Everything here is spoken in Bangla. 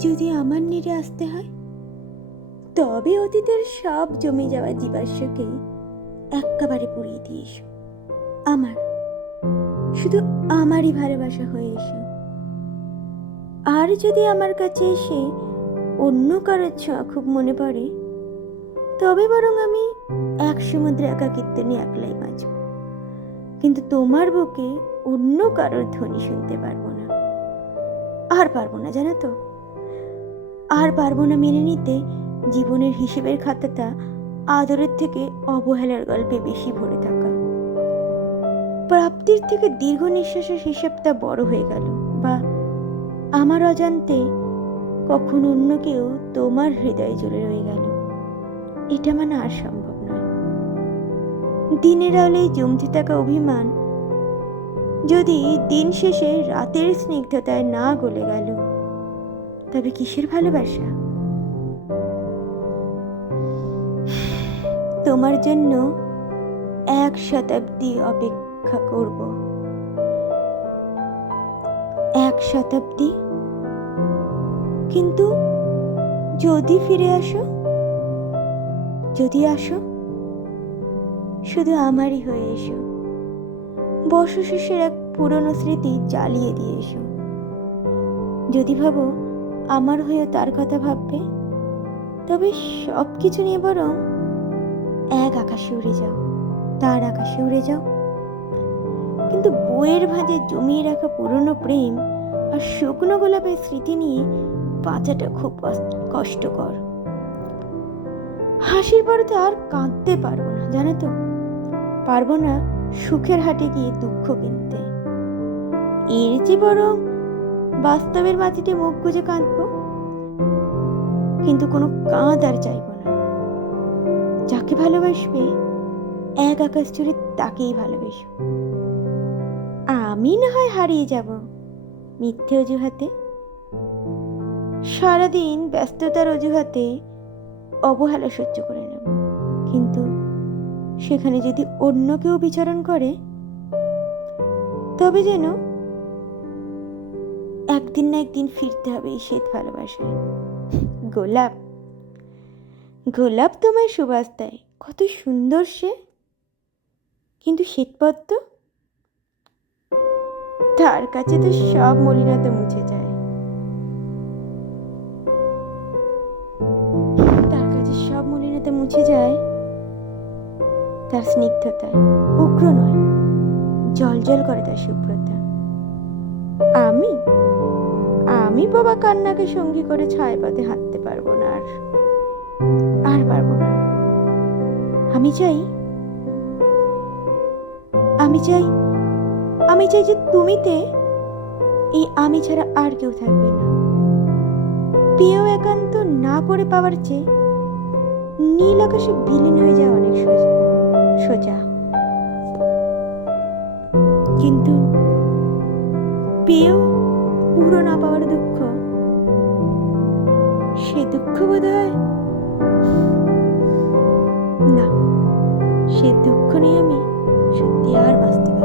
যদি আমার নিরে আসতে হয়? তবে অতীতের সব জমে যাওয়া জীবাশ্মকে এক্কাবারে পুড়িয়ে দিয়ে এসো। আমার, শুধু আমারই ভালোবাসা হয়ে এসো। আর যদি আমার কাছে এসে অন্য কারোর ছোঁয়া খুব মনে পড়ে, তবে বরং আমি এক সমুদ্রে একাকিত্ব নিয়ে একলাই বাঁচব। কিন্তু তোমার বুকে অন্য কারোর ধ্বনি শুনতে পারব আর পারব না, জানো তো। আর পারব না মেনে নিতে, জীবনের হিসেবের খাতাটা আদরের থেকে অবহেলার গল্পে বেশি ভরে থাকা। প্রাপ্তির থেকে দীর্ঘ নিঃশ্বাসের হিসেবটা বড় হয়ে গেল, বা আমার অজান্তে কখন অন্য কেউ তোমার হৃদয়ে জুড়ে রয়ে গেল। এটা মানে আর সম্ভব নয়। দিনের আলোয় জমতে থাকা অভিমান যদি দিন শেষে রাতের স্নিগ্ধতায় না গলে গেল, তবে কিসের ভালোবাসা? তোমার জন্য এক শতাব্দী অপেক্ষা করব। এক শতাব্দী? কিন্তু যদি ফিরে আসো, যদি আসো, শুধু আমারই হয়ে এসো। বর্ষশেষের এক পুরনো স্মৃতি জ্বালিয়ে দিয়ে এসো। যদি ভাবো আমার হয়েও তার কথা ভাববে, তবে সব কিছু নিয়ে বরং এক আকাশে উড়ে যাও, তার আকাশে উড়ে যাও। কিন্তু বইয়ের ভাঁজে জমিয়ে রাখা পুরনো প্রেম আর শুকনো গোলাপের স্মৃতি নিয়ে বাঁচাটা খুব কষ্টকর। হাসির পরে তো আর কাঁদতে পারব না, জানো তো? পারব না সুখের হাটে গিয়ে দুঃখ কিনতে। এর যে বরং বাস্তবের মাটিতে মুখ গুজে কাঁদবো। কিন্তু কোনো কাঁদ আর চাইব না। যাকে ভালোবাসবে, এক আকাশ জুড়ে তাকেই ভালোবেসো আমি না হয় হারিয়ে যাব মিথ্যে অজুহাতে। সারাদিন ব্যস্ততার অজুহাতে অবহেলা সহ্য করে নেব। কিন্তু সেখানে যদি অন্য কেউ বিচরণ করে, তবে যেন একদিন না একদিন ফিরতে হবে এই শ্বেত ভালোবাসায়। গোলাপ গোলাপ তোমায় সুবাস দেয় কত সুন্দর সে। কিন্তু শ্বেতপদ্ম তার কাছে তো সব মলিনতা মুছে যায়। তার কাছে সব মলিনতা মুছে যায়। তার স্নিগ্ধতায় উগ্র নয় জল জল করে তার শুভ্রতা। আমি? আমি বাবা কান্নাকে সঙ্গী করে ছায় পথে হাঁটতে পারব না আর আর পারব না। আমি চাই আমি চাই আমি চাই যে তুমিতে এই আমি ছাড়া আর কেউ থাকবে না। প্রিয় একান্ত না করে পাওয়ার চেয়ে নীল আকাশে বিলীন হয়ে যায় অনেক সোজা সোজা কিন্তু পেয়েও পুরো না পাওয়ার দুঃখ, সে দুঃখ বোধ হয় না, সে দুঃখ নিয়ে আমি সত্যি আর বাঁচতে।